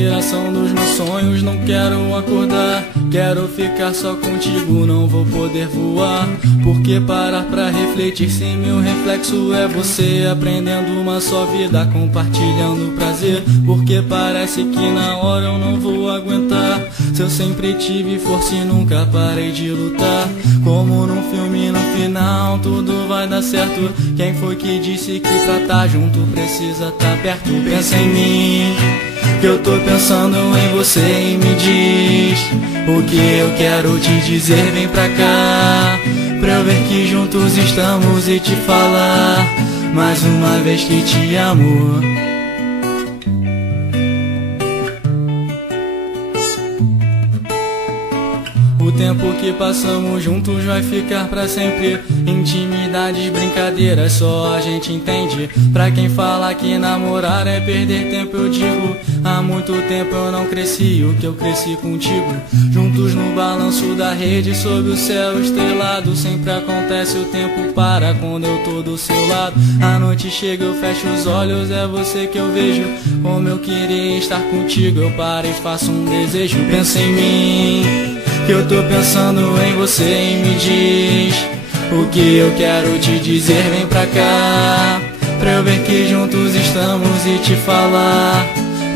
inspiração dos meus sonhos, não quero acordar. Quero ficar só contigo, não vou poder voar. Por que parar pra refletir se meu reflexo é você? Aprendendo uma só vida, compartilhando prazer. Porque parece que na hora eu não vou aguentar. Se eu sempre tive força e nunca parei de lutar. Como num filme, no final tudo vai dar certo. Quem foi que disse que pra tá junto precisa tá perto? Pensa em mim, que eu tô pensando em você, e me diz o que eu quero te dizer. Vem pra cá, pra eu ver que juntos estamos e te falar mais uma vez que te amo. O tempo que passamos juntos vai ficar pra sempre. Intimidades, brincadeiras, só a gente entende. Pra quem fala que namorar é perder tempo, eu digo: há muito tempo eu não cresci o que eu cresci contigo. Juntos no balanço da rede, sob o céu estrelado. Sempre acontece, o tempo para quando eu tô do seu lado. A noite chega, eu fecho os olhos, é você que eu vejo. Como eu queria estar contigo, eu paro e faço um desejo. Pensa em mim, que eu tô pensando em você, e me diz o que eu quero te dizer. Vem pra cá, pra eu ver que juntos estamos e te falar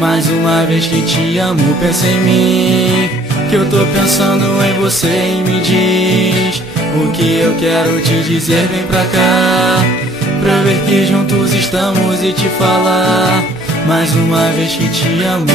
mais uma vez que te amo. Pensa em mim, que eu tô pensando em você, e me diz o que eu quero te dizer. Vem pra cá, pra eu ver que juntos estamos e te falar mais uma vez que te amo.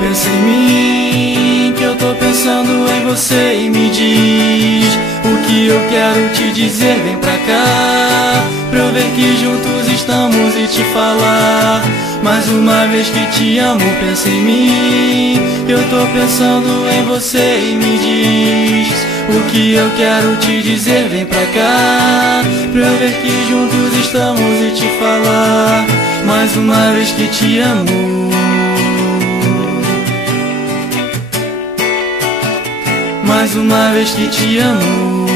Pensa em mim, que eu tô pensando em você, e me diz o que eu quero te dizer. Vem pra cá, pra eu ver que juntos estamos e te falar mais uma vez que te amo. Pensa em mim, que eu tô pensando em você, e me diz o que eu quero te dizer. Vem pra cá, pra eu ver que juntos estamos e te falar mais uma vez que te amo. Mais uma vez que te amo.